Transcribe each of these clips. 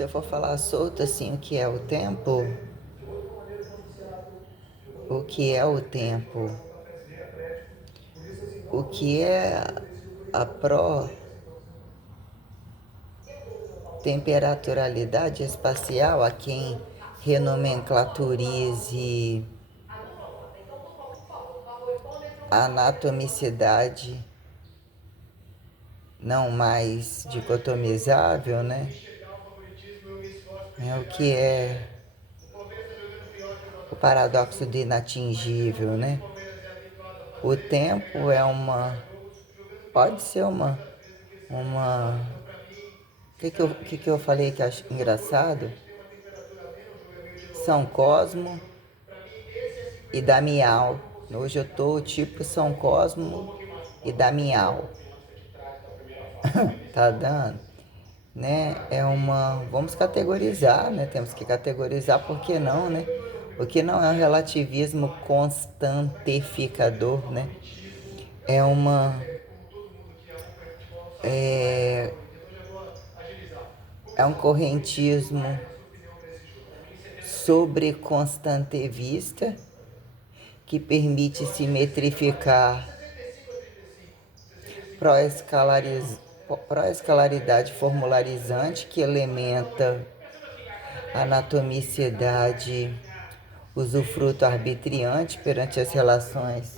Se eu for falar solto assim, o que é o tempo? O que é o tempo? O que é a pró-temperaturalidade espacial, a quem renomenclaturize a atomicidade não mais dicotomizável, né? É o que é o paradoxo do inatingível, né? O tempo é pode ser uma, o que eu falei que eu acho engraçado? São Cosmo e Damião. Hoje eu tô tipo São Cosmo e Damião. Tá dando? Né? Vamos categorizar, né? Temos que categorizar, por que não, né? O que não é um relativismo constantificador, né? É uma é, é um correntismo sobreconstantivista que permite se metrificar pró-escalaridade formularizante que elementa a anatomicedade usufruto arbitriante perante as relações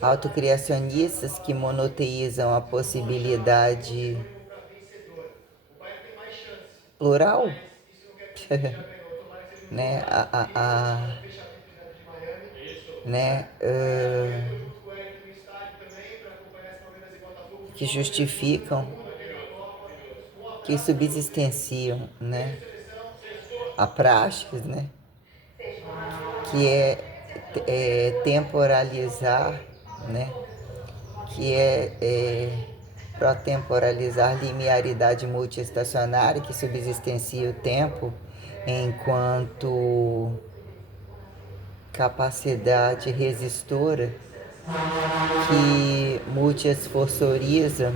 autocriacionistas que monoteizam a possibilidade plural, né? Né? Que justificam, que subsistenciam, né? A praxis, né? Que é temporalizar, né? Que para temporalizar linearidade multiestacionária que subsistencia o tempo enquanto capacidade resistora que multiesforsoriza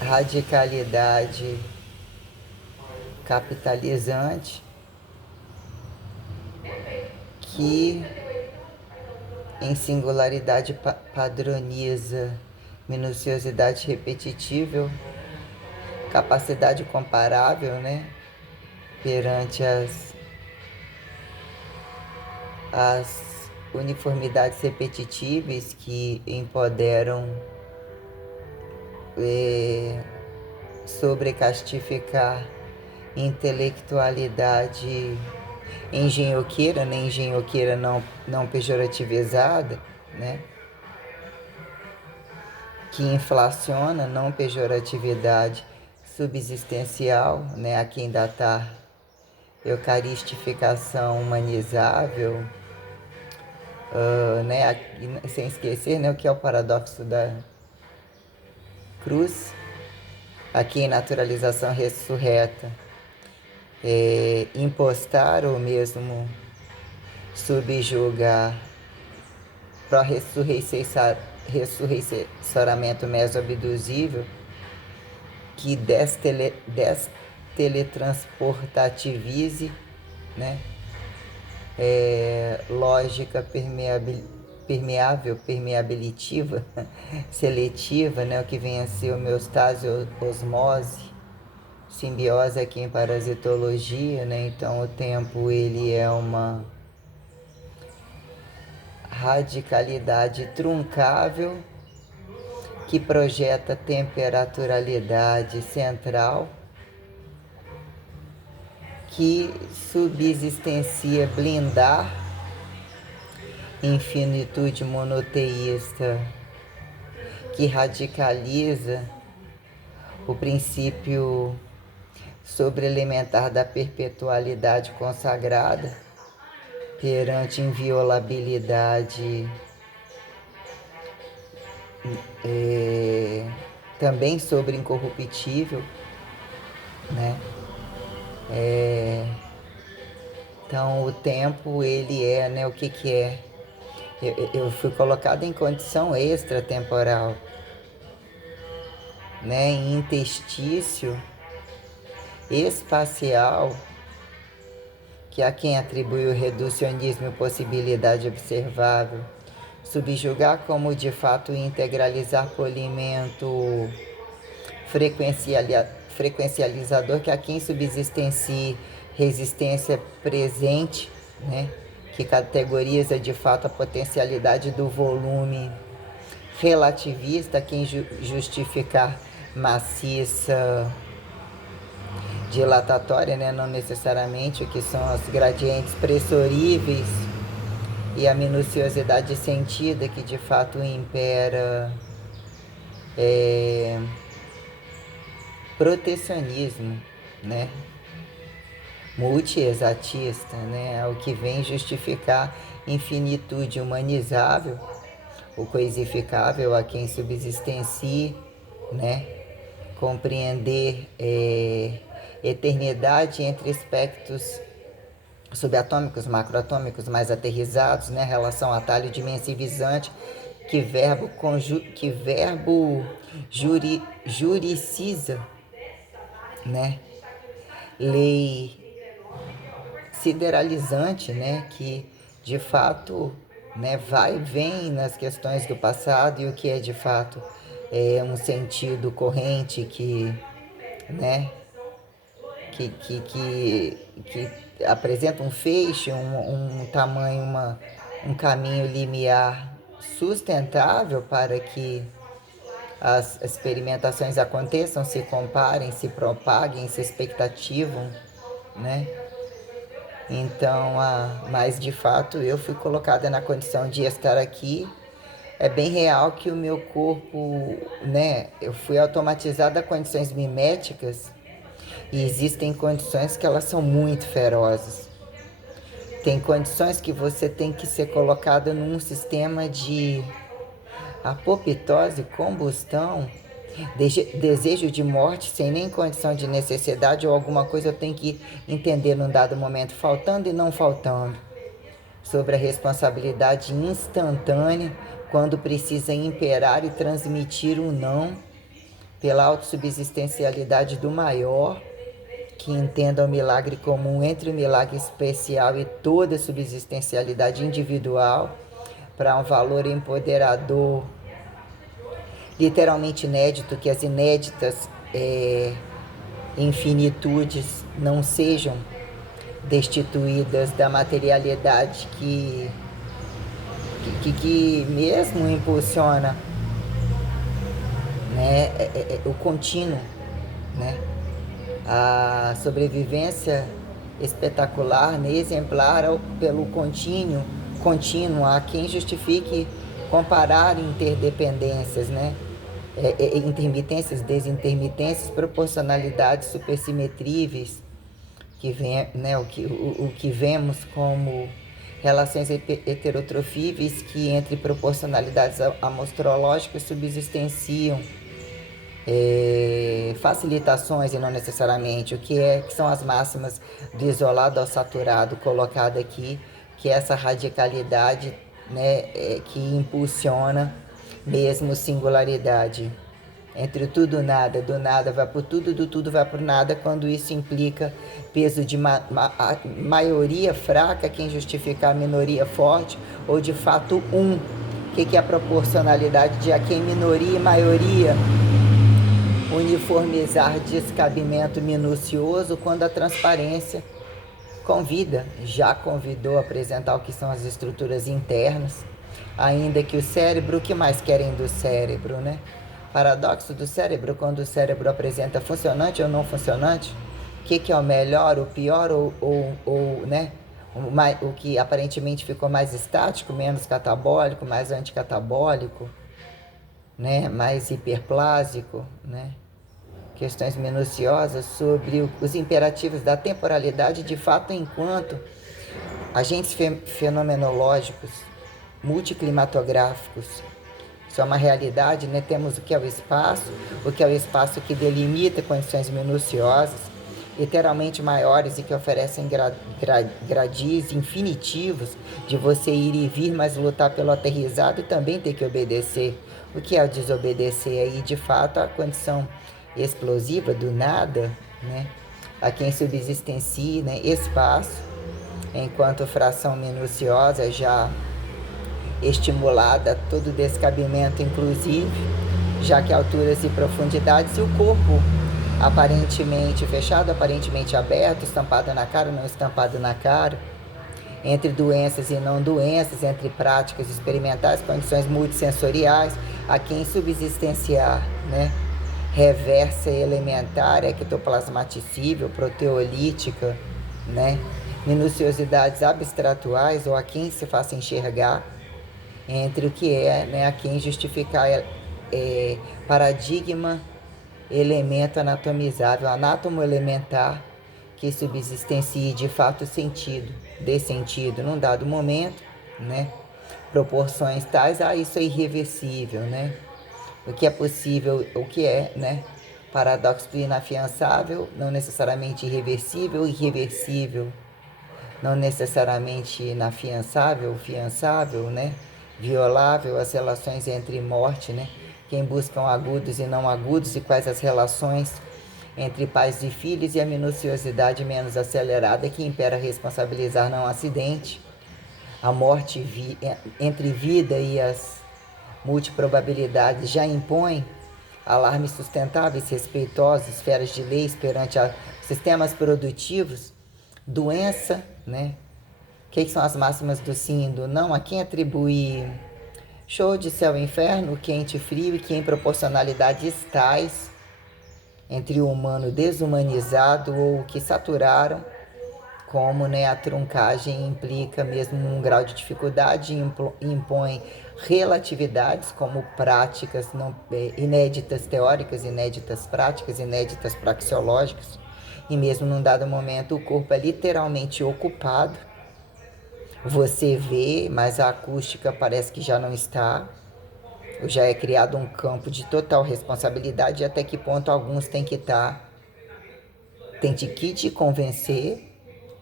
radicalidade capitalizante que em singularidade padroniza minuciosidade repetitível, capacidade comparável, né, perante as uniformidades repetitivas que empoderam sobrecastificar intelectualidade engenhoqueira, né, engenhoqueira não pejorativizada, né, que inflaciona não pejoratividade subsistencial, né, a quem datar eucaristificação humanizável, né, sem esquecer, né, o que é o paradoxo da cruz, aqui em naturalização ressurreta, impostar ou mesmo subjugar para ressurreiçoramento meso-abduzível que desteletransportativize, né? Lógica permeabilitiva, seletiva, né? O que vem a ser homeostase, osmose, simbiose aqui em parasitologia, né? Então o tempo ele é uma radicalidade truncável que projeta temperaturalidade central, que subsistencia blindar infinitude monoteísta, que radicaliza o princípio sobreelementar da perpetualidade consagrada perante inviolabilidade também sobre incorruptível, né? Então o tempo ele é, né, o que que é? eu fui colocado em condição extratemporal, né, em interstício espacial, que a quem atribui o reducionismo e possibilidade observável, subjugar como de fato integralizar polimento frequencializador, que a quem subsistencie resistência presente, né, que categoriza de fato a potencialidade do volume relativista, a quem justificar maciça dilatatória, né, não necessariamente, o que são os gradientes pressoríveis e a minuciosidade sentida que de fato impera protecionismo, né, multiexatista, né, o que vem justificar infinitude humanizável, o coisificável a quem subsistencie, né, compreender eternidade entre aspectos subatômicos, macroatômicos mais aterrizados, né, relação atalho dimensivizante, que verbo juriciza, né, lei sideralizante, né, que de fato, né, vai e vem nas questões do passado, e o que é de fato um sentido corrente né, que apresenta um feixe, um tamanho, um caminho limiar sustentável para que as experimentações aconteçam, se comparem, se propaguem, se expectativam, né? Então, mas de fato eu fui colocada na condição de estar aqui. É bem real que o meu corpo, né? Eu fui automatizada a condições miméticas, e existem condições que elas são muito ferozes. Tem condições que você tem que ser colocado num sistema de apoptose, combustão, desejo de morte sem nem condição de necessidade ou alguma coisa eu tenho que entender num dado momento, faltando e não faltando, sobre a responsabilidade instantânea quando precisa imperar e transmitir o não pela autossubsistencialidade do maior, que entenda o milagre comum entre o milagre especial e toda a subsistencialidade individual para um valor empoderador literalmente inédito, que as inéditas infinitudes não sejam destituídas da materialidade que mesmo impulsiona, né, o contínuo, né, a sobrevivência espetacular, né, exemplar pelo contínuo, a quem justifique comparar interdependências, né, intermitências, desintermitências, proporcionalidades supersimetríveis, que vem, né, o que vemos como relações heterotrofíveis que entre proporcionalidades amostrológicas subsistenciam facilitações e não necessariamente, que são as máximas do isolado ao saturado colocada aqui, que é essa radicalidade, né, que impulsiona mesmo singularidade. Entre o tudo e o nada, do nada vai para o tudo, do tudo vai para o nada, quando isso implica peso de maioria fraca, quem justifica a minoria forte, ou de fato um, que é a proporcionalidade de a quem minoria e maioria uniformizar descabimento minucioso, quando a transparência já convidou a apresentar o que são as estruturas internas, ainda que o cérebro, o que mais querem do cérebro, né? Paradoxo do cérebro, quando o cérebro apresenta funcionante ou não funcionante, o que é o melhor, o pior né? O que aparentemente ficou mais estático, menos catabólico, mais anticatabólico, né? Mais hiperplásico, né? Questões minuciosas sobre os imperativos da temporalidade, de fato, enquanto agentes fenomenológicos, multiclimatográficos. Isso é uma realidade, né? Temos o que é o espaço que delimita condições minuciosas, literalmente maiores e que oferecem gradios infinitivos de você ir e vir, mas lutar pelo aterrissado e também ter que obedecer. O que é o desobedecer? Aí, de fato, a condição explosiva do nada, né? A quem subsistencia, né? Espaço, enquanto fração minuciosa já estimulada a todo descabimento, inclusive, já que alturas e profundidades, e o corpo aparentemente fechado, aparentemente aberto, estampado na cara, não estampado na cara, entre doenças e não doenças, entre práticas experimentais, condições multissensoriais, a quem subsistenciar, né? Reversa elementar, ectoplasmaticível, proteolítica, né? Minuciosidades abstratuais, ou a quem se faça enxergar, entre o que é, né? A quem justificar paradigma, elemento anatomizável, anátomo elementar, que subsistencie de fato o sentido, dê sentido num dado momento, né? Proporções tais, isso é irreversível, né? O que é possível, o que é, né? Paradoxo do inafiançável, não necessariamente irreversível, irreversível, não necessariamente inafiançável, fiançável, né? Violável, as relações entre morte, né? Quem buscam agudos e não agudos, e quais as relações entre pais e filhos, e a minuciosidade menos acelerada que impera responsabilizar não acidente, a morte entre vida e as multiprobabilidades já impõe alarmes sustentáveis, respeitosos, esferas de leis perante sistemas produtivos, doença, né? O que são as máximas do sim e do não? A quem atribuir show de céu e inferno, quente e frio, e que em proporcionalidades tais entre o humano desumanizado ou o que saturaram, como, né, a truncagem implica mesmo um grau de dificuldade e impõe relatividades como práticas não, inéditas teóricas, inéditas práticas, inéditas praxeológicas, e mesmo num dado momento o corpo é literalmente ocupado. Você vê, mas a acústica parece que já não está. Já é criado um campo de total responsabilidade, e até que ponto alguns têm que estar, tem que te convencer,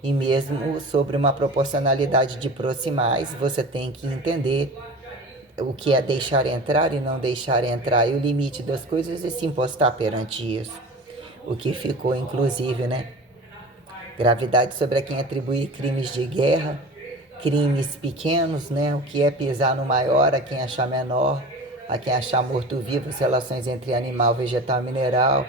e mesmo sobre uma proporcionalidade de proximais, você tem que entender o que é deixar entrar e não deixar entrar, e o limite das coisas, e se impostar perante isso. O que ficou, inclusive, né? Gravidade sobre a quem atribuir crimes de guerra, crimes pequenos, né? O que é pisar no maior, a quem achar menor, a quem achar morto-vivo, as relações entre animal, vegetal e mineral,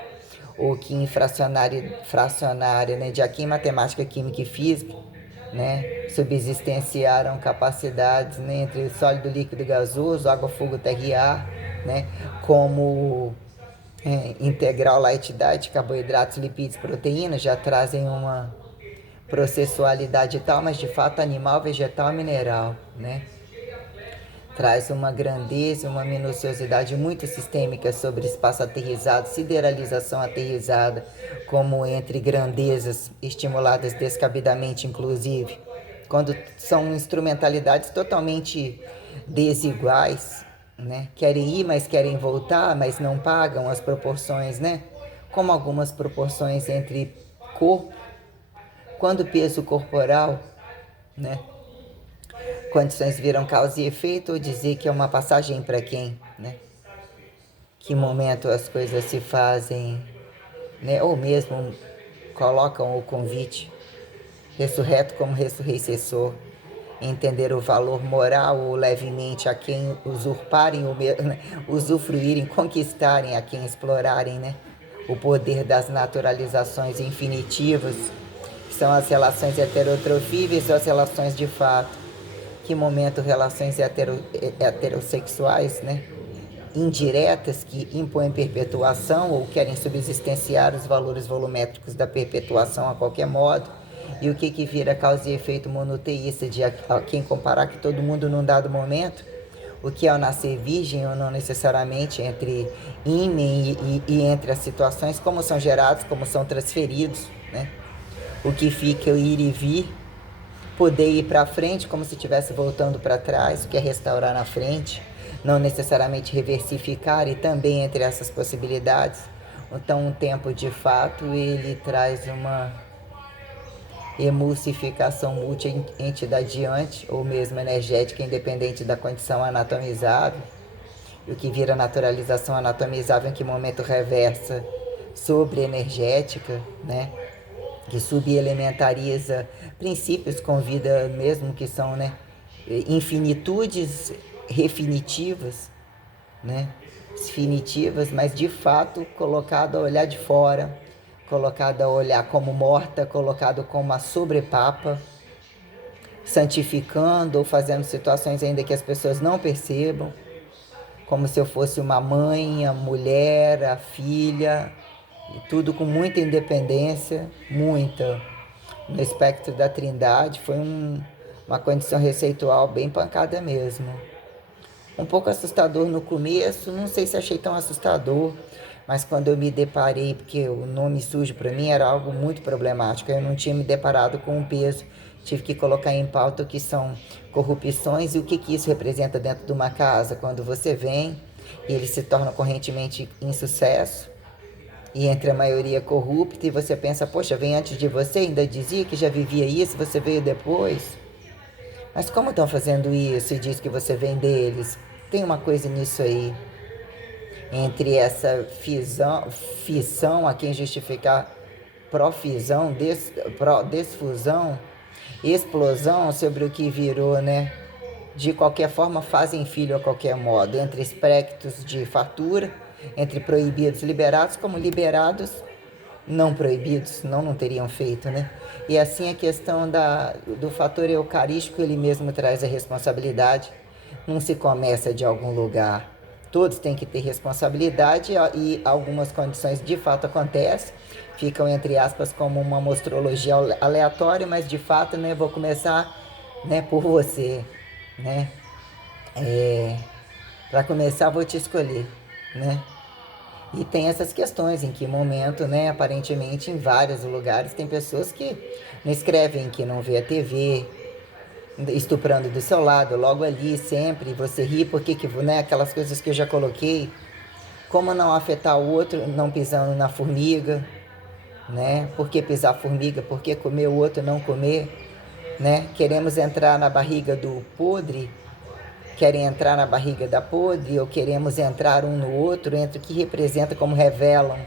ou que fracionária, né? De a quem matemática, química e física, né? Subsistenciaram capacidades, né? Entre sólido, líquido e gasoso, água, fogo, terra e ar, né? Como integral, laetidade, carboidratos, lipídios, proteínas, já trazem uma processualidade e tal, mas de fato animal, vegetal e mineral, né? Traz uma grandeza, uma minuciosidade muito sistêmica sobre espaço aterrissado, sideralização aterrissada, como entre grandezas estimuladas descabidamente, inclusive, quando são instrumentalidades totalmente desiguais, né? Querem ir, mas querem voltar, mas não pagam as proporções, né? Como algumas proporções entre corpo, quando peso corporal, né? Condições viram causa e efeito, ou dizer que é uma passagem para quem, né? Que momento as coisas se fazem, né? Ou mesmo colocam o convite, ressurreto como ressurreiçor, entender o valor moral ou levemente a quem usurparem, ou né? Usufruírem, conquistarem, a quem explorarem, né? O poder das naturalizações infinitivas, que são as relações heterotrofíveis ou as relações de fato. Que momento relações heterossexuais, né? Indiretas, que impõem perpetuação ou querem subsistenciar os valores volumétricos da perpetuação a qualquer modo, e o que vira causa e efeito monoteísta, de a quem comparar que todo mundo num dado momento, o que é o nascer virgem ou não necessariamente, entre ímen e entre as situações, como são gerados, como são transferidos, né? O que fica o ir e vir, poder ir para frente como se estivesse voltando para trás, o que é restaurar na frente, não necessariamente reversificar, e também entre essas possibilidades, Então, um tempo de fato, ele traz uma emulsificação multi-entidadiante ou mesmo energética, independente da condição anatomizável. E o que vira naturalização anatomizável, em que momento reversa sobre energética, né? Que subelementariza princípios com vida mesmo, que são, né, infinitudes refinitivas, né, definitivas, mas de fato colocado a olhar de fora, colocado a olhar como morta, colocado como a sobrepapa, santificando ou fazendo situações ainda que as pessoas não percebam, como se eu fosse uma mãe, a mulher, a filha, e tudo com muita independência, muita. No espectro da Trindade foi uma condição receitual bem pancada mesmo. Um pouco assustador no começo, não sei se achei tão assustador, mas quando eu me deparei, porque o nome sujo para mim era algo muito problemático, eu não tinha me deparado com o peso, tive que colocar em pauta o que são corrupções e o que isso representa dentro de uma casa, quando você vem e ele se torna correntemente insucesso, e entre a maioria corrupta, e você pensa, poxa, vem antes de você, ainda dizia que já vivia isso, você veio depois. Mas como estão fazendo isso e diz que você vem deles? Tem uma coisa nisso aí. Entre essa fissão a quem justificar profisão, desfusão, explosão sobre o que virou, né? De qualquer forma, fazem filho a qualquer modo, entre espectros de fartura, entre proibidos e liberados, como liberados não proibidos, senão não teriam feito, né? E assim a questão do fator eucarístico, ele mesmo traz a responsabilidade. Não se começa de algum lugar. Todos têm que ter responsabilidade e algumas condições de fato acontecem. Ficam, entre aspas, como uma mostrologia aleatória, mas de fato, né, vou começar, né, por você, né? Para começar, vou te escolher, né? E tem essas questões, em que momento, né, aparentemente em vários lugares tem pessoas que não escrevem, que não vê a TV, estuprando do seu lado, logo ali, sempre, você ri, porque que, né, aquelas coisas que eu já coloquei, como não afetar o outro não pisando na formiga, né, por que pisar formiga, por que comer o outro não comer, né, queremos entrar na barriga do podre, querem entrar na barriga da podre, ou queremos entrar um no outro, entre o que representa, como revelam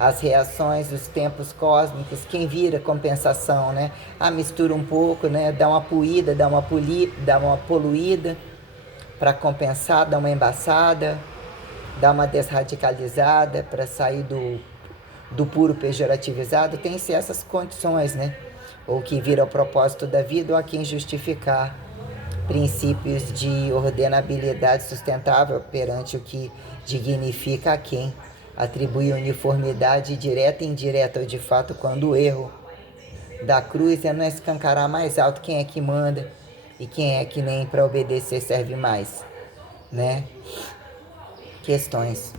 as reações dos tempos cósmicos, quem vira compensação, né? Ah, mistura um pouco, né? Dá uma puída, dá uma poluída para compensar, dá uma embaçada, dá uma desradicalizada para sair do puro pejorativizado. Tem-se essas condições, né? Ou que vira o propósito da vida, ou a quem justificar princípios de ordenabilidade sustentável perante o que dignifica a quem atribui uniformidade direta e indireta, ou de fato, quando o erro da cruz é não escancarar mais alto quem é que manda e quem é que nem para obedecer serve mais, né? Questões.